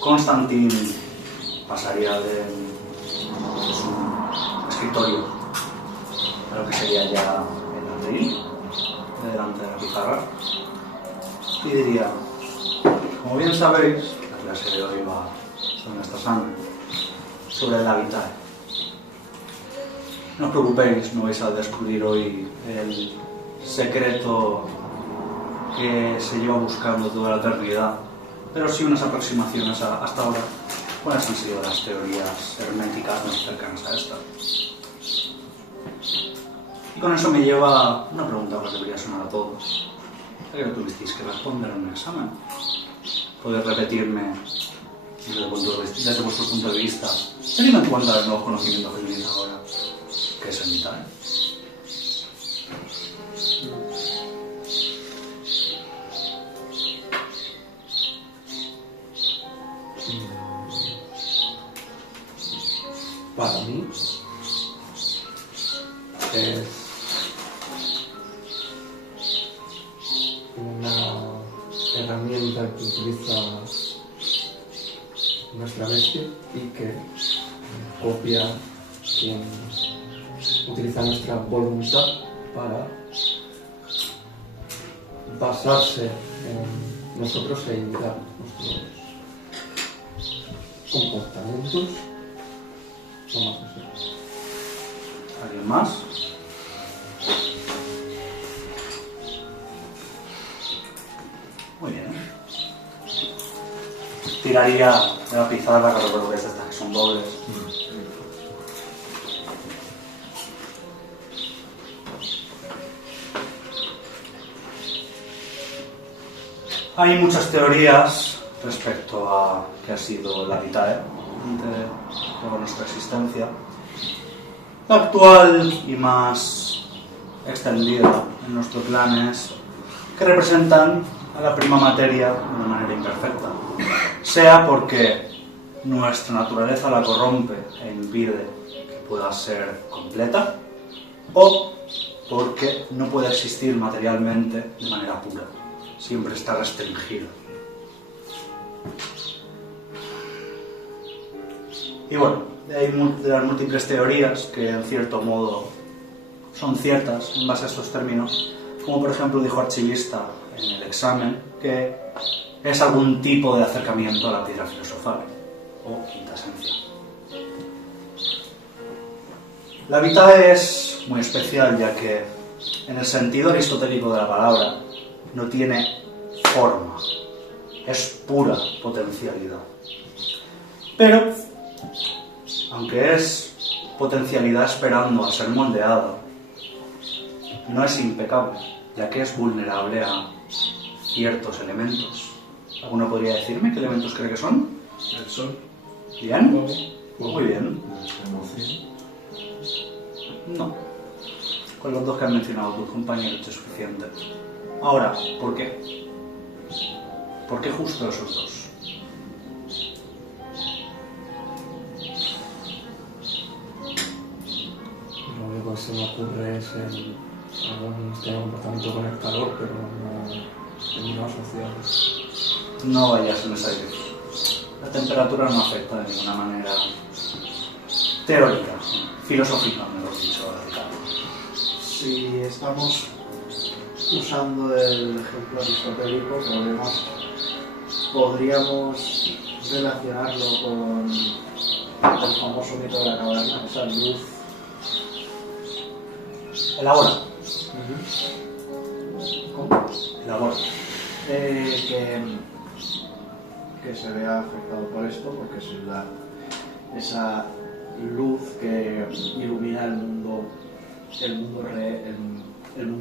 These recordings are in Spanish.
Constantín pasaría de su escritorio a lo que sería ya el atril, delante de la pizarra, y diría: como bien sabéis, la clase de hoy va sobre nuestra sangre, sobre el Vitae. No os preocupéis, no vais a descubrir hoy el secreto que se lleva buscando toda la eternidad, pero sí unas aproximaciones hasta ahora. ¿Cuáles han sido las teorías herméticas más cercanas a esta? Y con eso me lleva a una pregunta que debería sonar a todos, ya que no tuvisteis que responder en un examen. ¿Podéis repetirme desde vuestro punto de vista, teniendo en cuenta los nuevos conocimientos que tenéis ahora, qué es el Vitae? Para mí es una herramienta que utiliza nuestra bestia y que copia quien utiliza nuestra voluntad para basarse en nosotros e imitar nuestros comportamientos. ¿Alguien más? Muy bien. Tiraría de la pizarra, que recuerdo que es estas que son dobles. Hay muchas teorías respecto a qué ha sido la Vitae de toda nuestra existencia. La actual y más extendida en nuestro plan es que representan a la prima materia de una manera imperfecta, sea porque nuestra naturaleza la corrompe e impide que pueda ser completa, o porque no puede existir materialmente de manera pura, siempre está restringida. Y bueno, hay de las múltiples teorías que en cierto modo son ciertas en base a estos términos, como por ejemplo dijo Archivista en el examen, que es algún tipo de acercamiento a la piedra filosofal, o quinta esencia. La Vitae es muy especial, ya que en el sentido aristotélico de la palabra no tiene forma, es pura potencialidad. Pero, aunque es potencialidad esperando a ser moldeada, no es impecable, ya que es vulnerable a ciertos elementos. ¿Alguno podría decirme qué elementos cree que son? El sol. ¿Bien? Muy bien. La emoción. No. Con los dos que han mencionado tus compañeros es suficiente. Ahora, ¿por qué? ¿Por qué justo esos dos? Lo único que se me ocurre es algún comportamiento con el calor, pero no términos sociales. No vayas en esa dirección. La temperatura no afecta de ninguna manera teórica, filosófica, mejor dicho, radical. Si estamos usando el ejemplo aristotélico, podríamos relacionarlo con el famoso mito de la caverna, esa luz. Elabora. ¿Cómo? Elabora. Que se vea afectado por esto, porque es esa luz que ilumina el mundo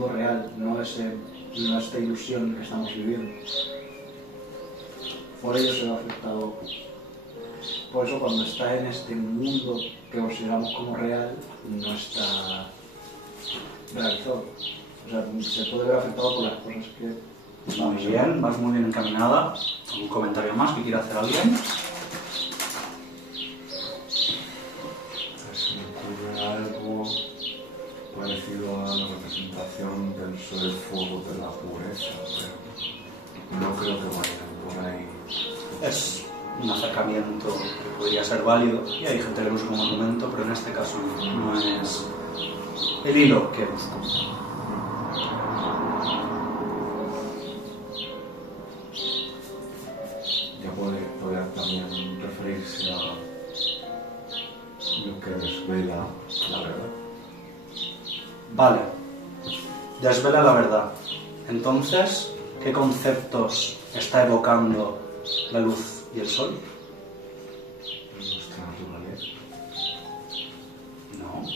real, no esta ilusión que estamos viviendo. Por ello se ve afectado. Por eso cuando está en este mundo que consideramos como real, no está realizado. O sea, se puede ver afectado por las cosas que... Muy bien, vas muy bien encaminada. ¿Algún comentario más que quiera hacer alguien? Se me ocurre algo parecido a la representación del sol, el fuego de la pureza, pero no creo que vayan por ahí. es un acercamiento que podría ser válido y hay gente que lo usa como argumento, pero en este caso no es el hilo que busco. Ya puede también referirse a lo que desvela la verdad. Vale, desvela la verdad. Entonces, ¿qué conceptos está evocando la luz y el sol? Nuestra naturaleza. No.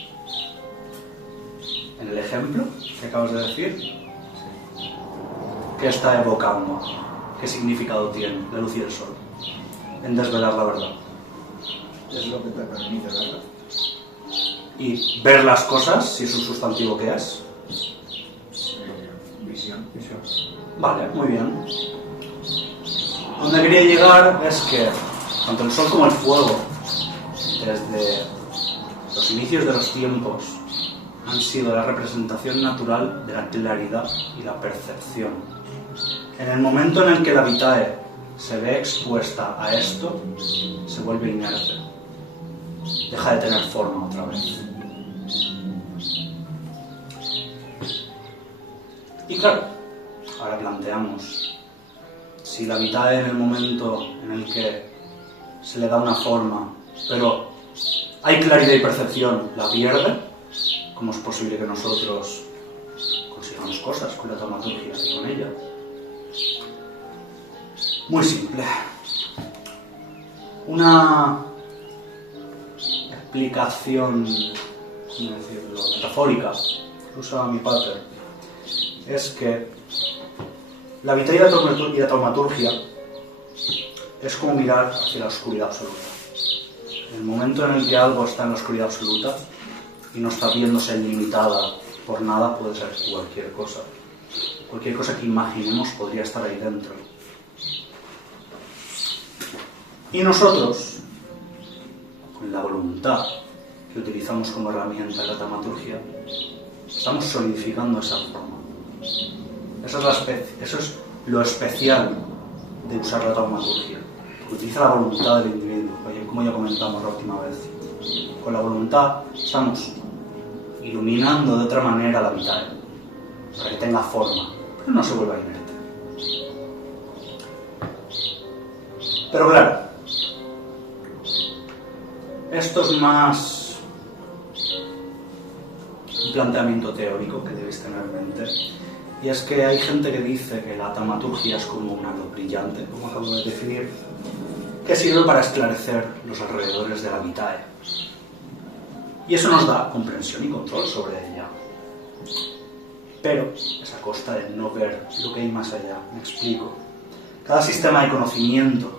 ¿En el ejemplo que acabas de decir? ¿Qué está evocando? ¿Qué significado tiene la luz y el sol en desvelar la verdad? Es lo que te permite verla. Y ver las cosas, si es un sustantivo que es. Visión. Vale, muy bien. Donde quería llegar es que tanto el sol como el fuego, desde los inicios de los tiempos, han sido la representación natural de la claridad y la percepción. En el momento en el que la vitae se ve expuesta a esto, se vuelve inerte. Deja de tener forma otra vez. Y claro, ahora planteamos, si la vitae en el momento en el que se le da una forma, pero hay claridad y percepción, la pierde, ¿cómo es posible que nosotros consigamos cosas con la taumaturgia y con ella? Muy simple. Una explicación, ¿cómo decirlo?, metafórica, que usaba mi pater, es que la vitae y la taumaturgia es como mirar hacia la oscuridad absoluta. En el momento en el que algo está en la oscuridad absoluta y no está viéndose limitada por nada, puede ser cualquier cosa. Cualquier cosa que imaginemos podría estar ahí dentro. Y nosotros, con la voluntad que utilizamos como herramienta en la taumaturgia, estamos solidificando esa forma. Eso es lo especial de usar la taumaturgia, porque utiliza la voluntad del individuo, como ya comentamos la última vez. Con la voluntad estamos iluminando de otra manera la vitae, para que tenga forma, pero no se vuelva inerte. Pero claro, esto es más un planteamiento teórico que debéis tener en mente, y es que hay gente que dice que la taumaturgia es como una luz brillante, como acabo de definir, que sirve para esclarecer los alrededores de la vitae. Y eso nos da comprensión y control sobre ella. Pero es a costa de no ver lo que hay más allá. Me explico. Cada sistema de conocimiento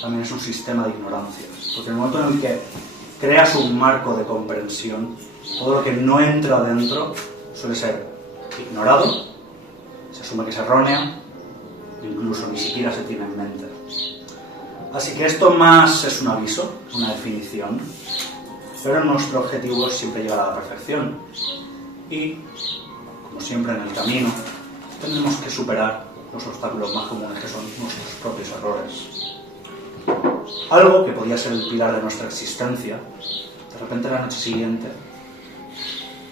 también es un sistema de ignorancia. Porque en el momento en el que creas un marco de comprensión, todo lo que no entra dentro suele ser ignorado, se asume que es errónea, incluso ni siquiera se tiene en mente. Así que esto más es un aviso, una definición, pero nuestro objetivo es siempre llegar a la perfección. Y, como siempre en el camino, tenemos que superar los obstáculos más comunes, que son nuestros propios errores. Algo que podía ser el pilar de nuestra existencia, de repente la noche siguiente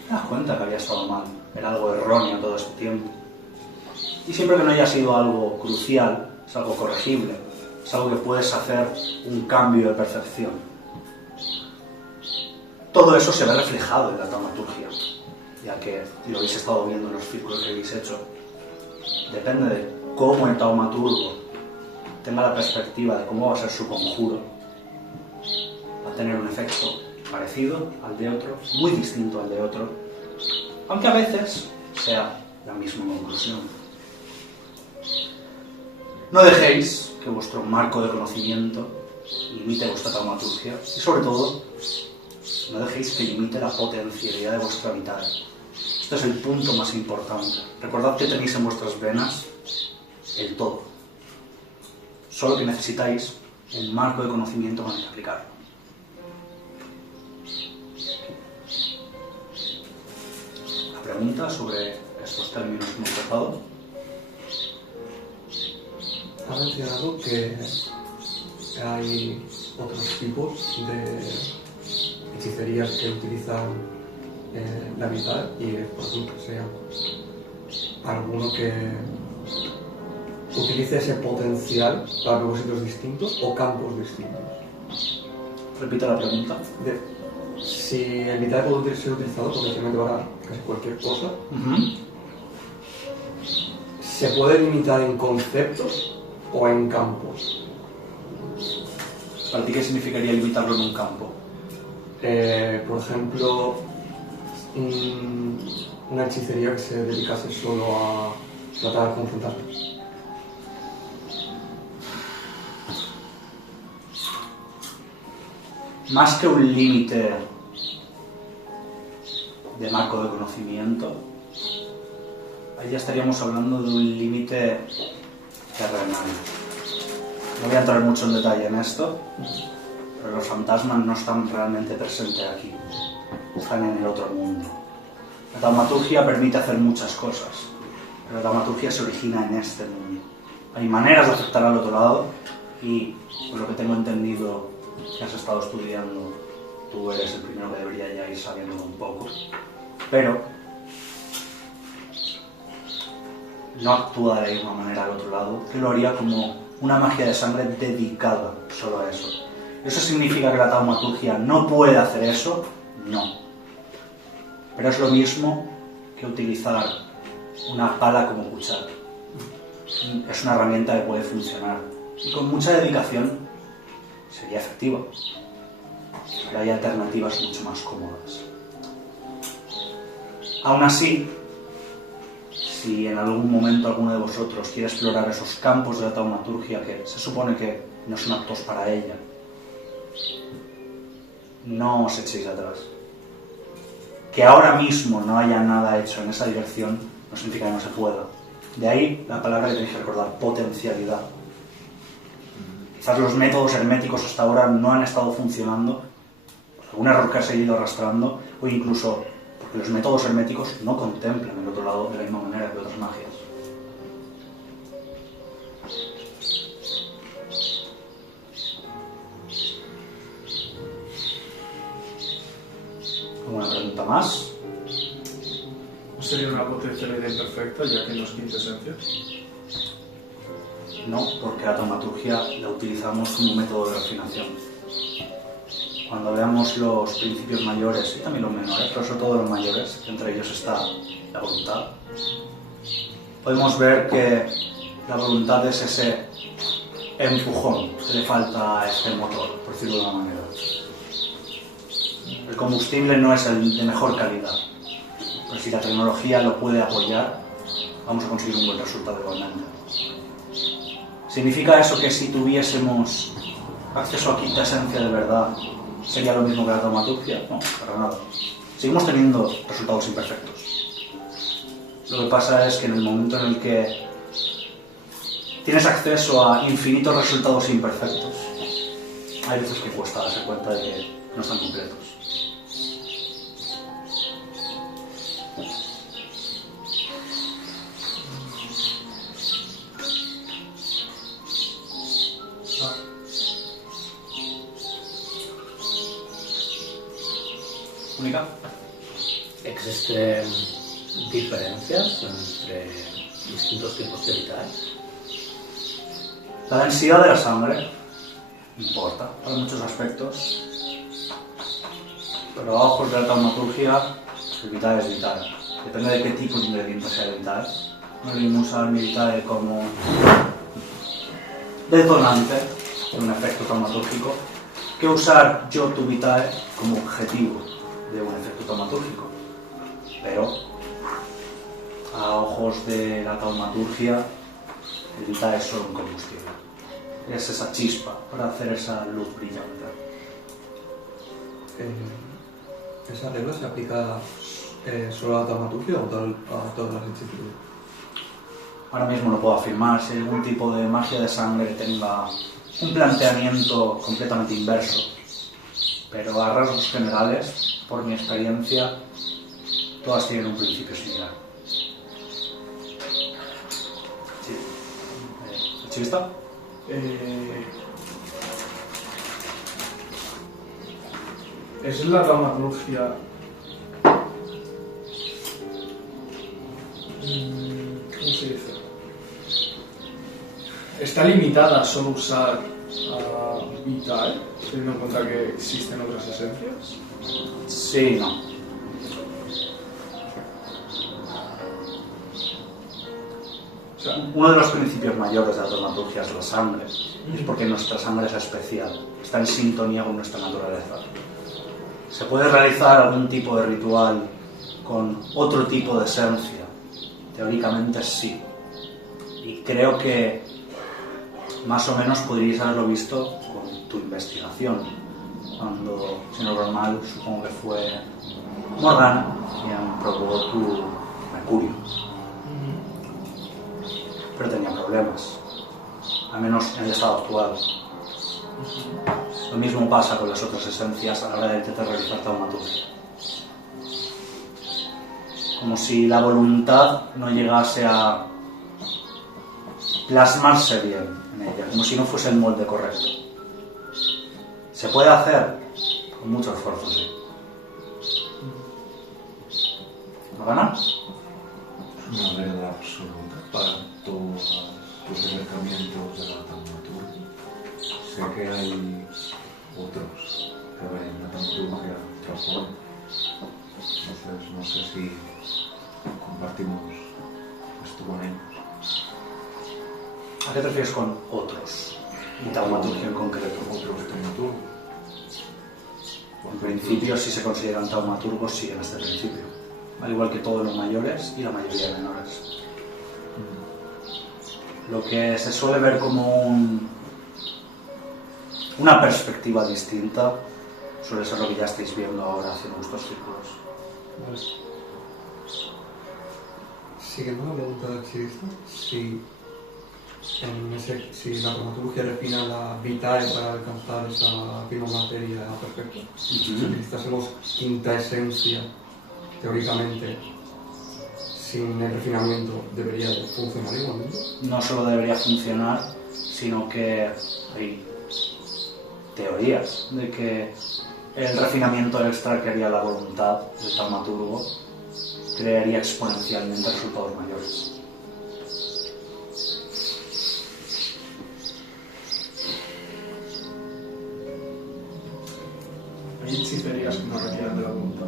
te das cuenta que había estado mal, era algo erróneo todo este tiempo. Y siempre que no haya sido algo crucial, es algo corregible, es algo que puedes hacer un cambio de percepción. Todo eso se ve reflejado en la taumaturgia, ya que lo habéis estado viendo en los círculos que habéis hecho. Depende de cómo el taumaturgo tenga la perspectiva de cómo va a ser su conjuro, va a tener un efecto parecido al de otro, muy distinto al de otro, aunque a veces sea la misma conclusión. No dejéis que vuestro marco de conocimiento limite vuestra taumaturgia y, sobre todo, no dejéis que limite la potencialidad de vuestra vitae. Este es el punto más importante. Recordad que tenéis en vuestras venas el todo. Solo que necesitáis un marco de conocimiento con el que aplicarlo. ¿La pregunta sobre estos términos que hemos tratado? Ha mencionado que hay otros tipos de hechicerías que utilizan la vital y, por ejemplo, que sea alguno que utilice ese potencial para propósitos distintos o campos distintos. Repito la pregunta. Si el vital puede ser utilizado potencialmente para casi cualquier cosa, ¿se puede limitar en conceptos o en campos? ¿Para ti qué significaría limitarlo en un campo? Por ejemplo, una hechicería que se dedicase solo a tratar con fantasmas. Más que un límite de marco de conocimiento, ahí ya estaríamos hablando de un límite terrenal. No voy a entrar mucho en detalle en esto, pero los fantasmas no están realmente presentes aquí, están en el otro mundo. La taumaturgia permite hacer muchas cosas, pero la taumaturgia se origina en este mundo. Hay maneras de afectar al otro lado y, por lo que tengo entendido, que has estado estudiando, tú eres el primero que debería ya ir sabiendo un poco, pero no actúa de la misma manera al otro lado, que lo haría como una magia de sangre dedicada solo a eso. ¿Eso significa que la taumaturgia no puede hacer eso? No. Pero es lo mismo que utilizar una pala como cuchara. Es una herramienta que puede funcionar y con mucha dedicación sería efectiva, pero hay alternativas mucho más cómodas. Aún así, si en algún momento alguno de vosotros quiere explorar esos campos de la taumaturgia que se supone que no son aptos para ella, no os echéis atrás. Que ahora mismo no haya nada hecho en esa dirección no significa que no se pueda. De ahí la palabra que tenéis que recordar, potencialidad. Quizás los métodos herméticos hasta ahora no han estado funcionando por algún error que ha seguido arrastrando, o incluso porque los métodos herméticos no contemplan el otro lado de la misma manera que otras magias. ¿Alguna pregunta más? ¿No sería una potencialidad imperfecta ya que no es quintesencia? No, porque la taumaturgia la utilizamos como método de refinación. Cuando veamos los principios mayores y también los menores, pero sobre todo los mayores, entre ellos está la voluntad, podemos ver que la voluntad es ese empujón que le falta a este motor, por decirlo de una manera. El combustible no es el de mejor calidad, pero si la tecnología lo puede apoyar, vamos a conseguir un buen resultado igualmente. ¿Significa eso que si tuviésemos acceso a quinta esencia de verdad sería lo mismo que la taumaturgia? No, para nada. Seguimos teniendo resultados imperfectos. Lo que pasa es que en el momento en el que tienes acceso a infinitos resultados imperfectos, hay veces que cuesta darse cuenta de que no están completos. ¿Única? ¿Existen diferencias entre distintos tipos de vitales? La densidad de la sangre importa para muchos aspectos, pero a ojos de la taumaturgia el vital es vital. Depende de qué tipo de ingrediente sea el vital. No le vamos a usar mi vital como detonante de un efecto taumatúrgico que usar yo tu vital como objetivo de un efecto taumatúrgico. Pero a ojos de la taumaturgia el vital es solo un combustible. Es esa chispa para hacer esa luz brillante. ¿Esa regla se aplica solo a la taumaturgia o a todas las hechicerías? Ahora mismo no puedo afirmar si algún tipo de magia de sangre tenga un planteamiento completamente inverso, pero a rasgos generales, por mi experiencia, todas tienen un principio similar. ¿Sí? ¿Chivista? ¿Es la dramaturgia? ¿Cómo se dice? ¿Está limitada a solo usar Vitae, teniendo en cuenta que existen otras esencias? Sí, no. O sea, Uno de los principios mayores de la dramaturgia es la sangre. Y es porque nuestra sangre es especial. Está en sintonía con nuestra naturaleza. ¿Se puede realizar algún tipo de ritual con otro tipo de esencia? Teóricamente sí. Y creo que más o menos podríais haberlo visto con tu investigación. Cuando, si no recuerdo mal, supongo que fue Morgana quien probó tu mercurio. Pero tenía problemas. Al menos en el estado actual. Lo mismo pasa con las otras esencias a la hora de intentar realizar taumaturgia. Como si la voluntad no llegase a plasmarse bien en ella, como si no fuese el molde correcto. ¿Se puede hacer? Con mucho esfuerzo, sí. ¿No gana? Una verdad absoluta para todos tus acercamientos de la taumaturgia. Sé que hay otros que ven la taumaturgia de otra forma. Entonces no sé si compartimos esto con ellos. ¿A qué te refieres con otros? Y taumaturgia en concreto. Otros taumaturgos. En principio, si se consideran taumaturgos, sí, en este principio. Al igual que todos los mayores y la mayoría de menores. Lo que se suele ver como una perspectiva distinta suele ser lo que ya estáis viendo ahora haciendo estos círculos. Vale. Siguiendo la pregunta del activista, si la dramaturgia refina la Vitae para alcanzar esa materia perfecta, si utilizásemos quinta esencia, teóricamente, sin el refinamiento, debería funcionar igualmente. No solo debería funcionar, sino que hay teorías de que el refinamiento extra que haría la voluntad del taumaturgo crearía exponencialmente resultados mayores. hay hechicerías que no requieren de la voluntad.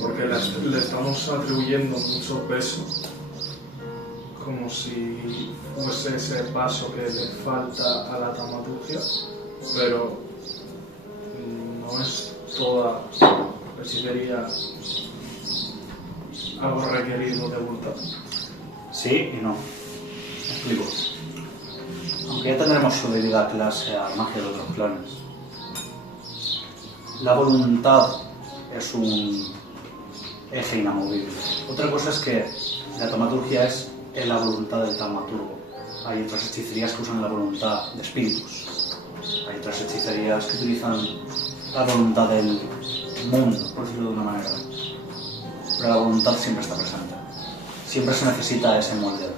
Porque le estamos atribuyendo mucho peso, como si fuese ese paso que le falta a la taumaturgia, pero no es toda hechicería algo requerido de voluntad. Sí y no. Me explico. Aunque ya tendremos su debida clase a magia de otros planes, la voluntad es un eje inamovible. Otra cosa es que la taumaturgia es en la voluntad del taumaturgo. Hay otras hechicerías que usan la voluntad de espíritus. Hay otras hechicerías que utilizan la voluntad del mundo, por decirlo de una manera. Pero la voluntad siempre está presente. Siempre se necesita ese molde.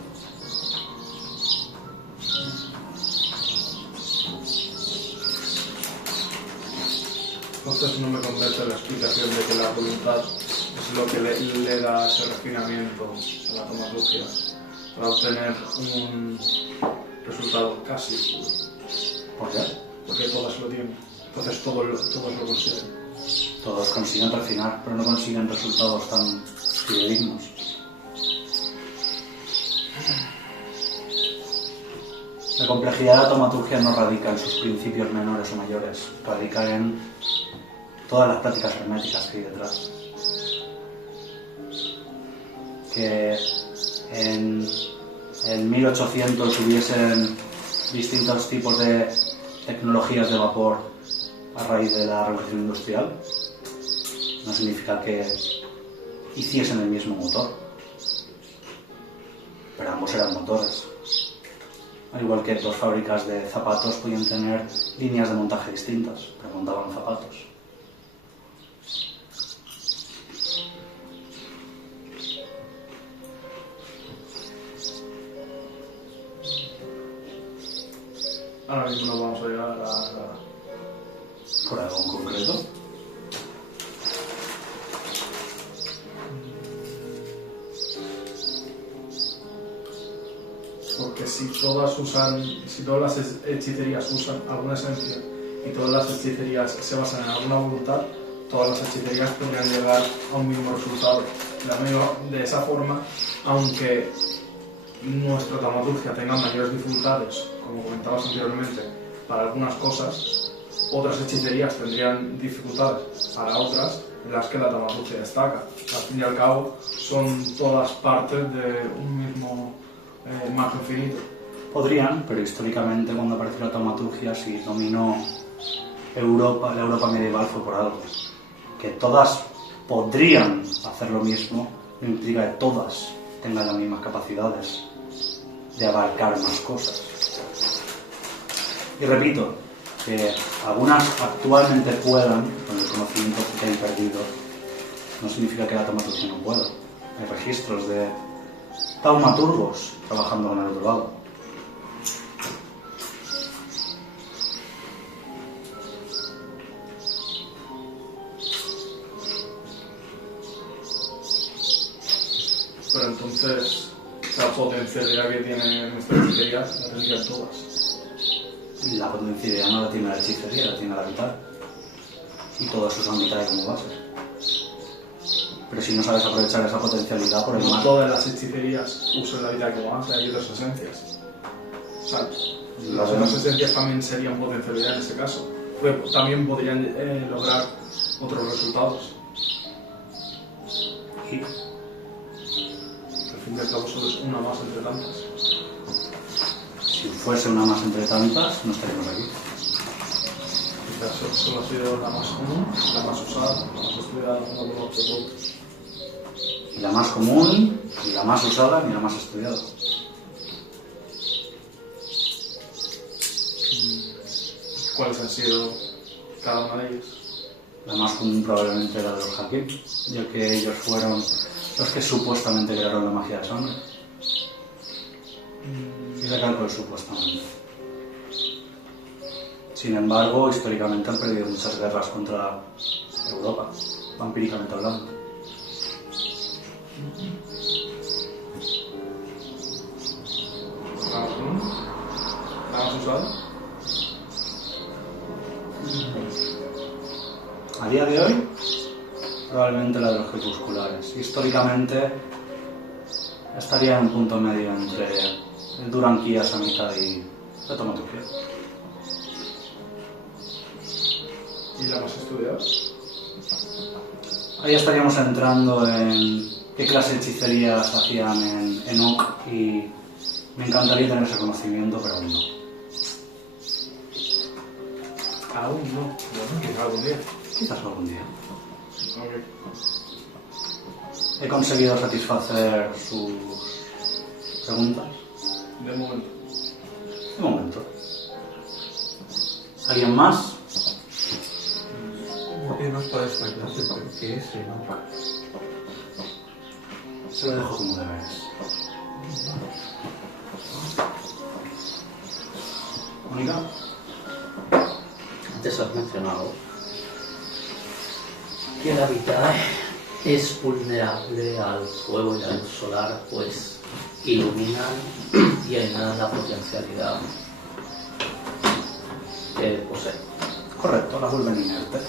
Entonces no me convence la explicación de que la voluntad es lo que le da ese refinamiento a la taumaturgia para obtener un resultado casi puro. ¿Por qué? Porque todas lo tienen. Entonces todos lo consiguen. Todos consiguen refinar, pero no consiguen resultados tan fidedignos. La complejidad de la taumaturgia no radica en sus principios menores o mayores, radica en todas las prácticas herméticas que hay detrás. Que en 1800 hubiesen distintos tipos de tecnologías de vapor a raíz de la revolución industrial no significa que hiciesen el mismo motor, pero ambos eran motores. Al igual que dos fábricas de zapatos podían tener líneas de montaje distintas, pero montaban zapatos. Ahora mismo no vamos a llegar ¿Por algo en concreto? Porque si todas las hechicerías usan alguna esencia y todas las hechicerías se basan en alguna voluntad, todas las hechicerías podrían llegar a un mismo resultado. De esa forma, aunque nuestra taumaturgia tenga mayores dificultades, como comentabas anteriormente, para algunas cosas, otras hechicerías tendrían dificultades para otras en las que la taumaturgia destaca. Al fin y al cabo, son todas partes de un mismo marco infinito. Podrían, pero históricamente cuando apareció la taumaturgia, si dominó Europa, la Europa medieval fue por algo. Que todas podrían hacer lo mismo no implica que todas tengan las mismas capacidades de abarcar más cosas. Y repito, que algunas actualmente puedan, con el conocimiento que hay perdido, no significa que la taumaturgia no pueda. Hay registros de taumaturgos trabajando con el otro lado. Pero entonces, la potencialidad que tiene nuestra hechicería la tendrían todas. La potencialidad no la tiene la hechicería, la tiene la vital. Y todas usan vital como base. Pero si no sabes aprovechar esa potencialidad por el No mal... todas las hechicerías usan la vida como base, hay otras esencias. O sea, las otras esencias también serían potencialidad en ese caso. Porque también podrían lograr otros resultados. Y Al fin y al cabo solo es una más entre tantas. si fuese una más entre tantas, no estaríamos aquí. Quizás solo ha sido la más común, la más usada, la más estudiada, no lo otro. Ni la más común, ni la más usada, ni la más estudiada. ¿Cuáles han sido cada una de ellas? La más común probablemente era de los Hakim, ya que ellos fueron los que supuestamente crearon la magia de sangre. Y recalco el supuestamente. Sin embargo, históricamente han perdido muchas guerras contra Europa, vampíricamente hablando. ¿La más común? ¿La más usada? A día de hoy, probablemente la de los crepusculares. Históricamente, estaría en un punto medio entre el Duranquía, Samita y la taumaturgia. ¿Y la más estudiada? Ahí estaríamos entrando en qué clase de hechicerías hacían en Enoch y me encantaría tener ese conocimiento, pero aún no. Aún no. Bueno, quizá algún día. Quizás algún día. Ok. He conseguido satisfacer sus preguntas. De momento. De momento. ¿Alguien más? No es para esta clase, pero ¿qué es Enoch? Se lo dejo como deberes. ¿Mónica? Antes has mencionado que la vida es vulnerable al fuego y a la luz solar, pues iluminan y añaden la potencialidad que posee. Correcto, la vuelven inerte.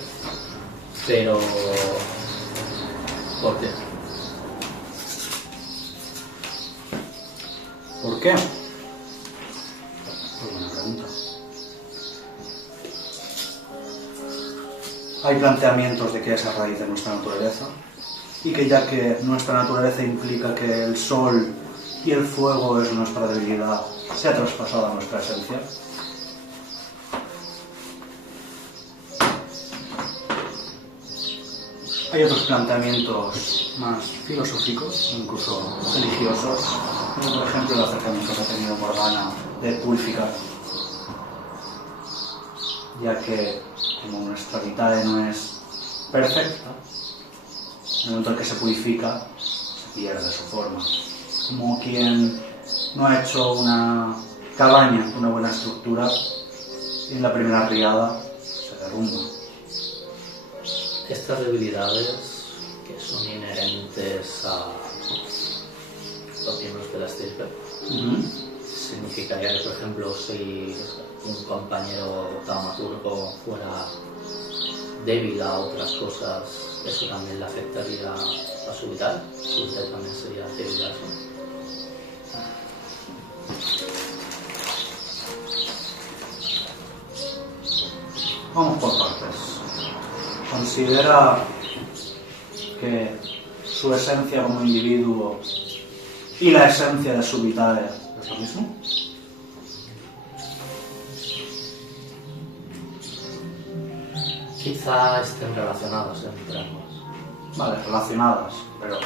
Pero, ¿por qué? ¿Por qué? Muy buena pregunta. Hay planteamientos de que es a raíz de nuestra naturaleza y que ya que nuestra naturaleza implica que el sol y el fuego es nuestra debilidad, se ha traspasado a nuestra esencia. Hay otros planteamientos más filosóficos, incluso religiosos, como por ejemplo el acercamiento que ha tenido Morgana de purificar, ya que como nuestra vitae no es perfecta, en el momento en que se purifica, se pierde su forma. Como quien no ha hecho una cabaña, una buena estructura, y en la primera riada se derrumba. estas debilidades que son inherentes a los miembros de la estirpe significaría que, por ejemplo, si un compañero taumaturgo fuera débil a otras cosas, eso también le afectaría a su vital. Su vital también sería débil a eso. Vamos por partes. Considera que su esencia como individuo y la esencia de su vitae es lo mismo. Quizá estén relacionadas entre ambas. Vale, relacionadas, pero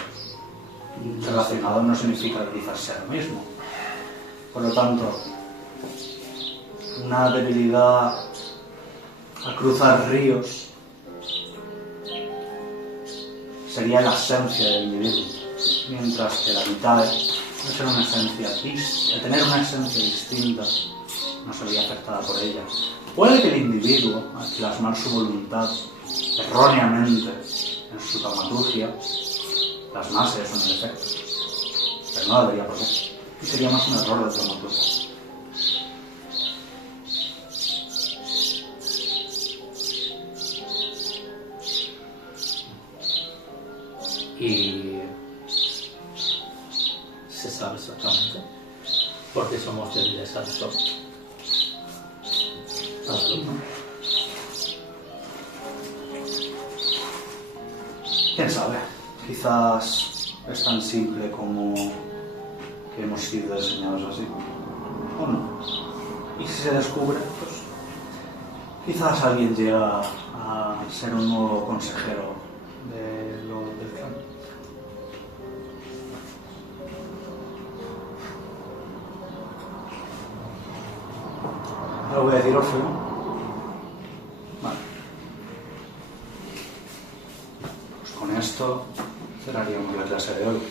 relacionado no significa que quizás sea lo mismo. Por lo tanto, una debilidad a cruzar ríos sería la esencia del individuo, mientras que la vitae, al ser una esencia, al tener una esencia distinta, no se vería afectada por ella. Puede que el individuo, al plasmar su voluntad erróneamente en su taumaturgia, plasmase eso en el efecto, pero no debería por qué. Y sería más un error de taumaturgia. Y se sabe exactamente por qué somos débiles al sol. ¿Quién sabe? Quizás es tan simple como que hemos sido diseñados así. O no. Y si se descubre, pues quizás alguien llega a ser un nuevo consejero del clan. ¿Algo voy a decir, Orfeo? Vale. Pues con esto cerraríamos la clase de hoy.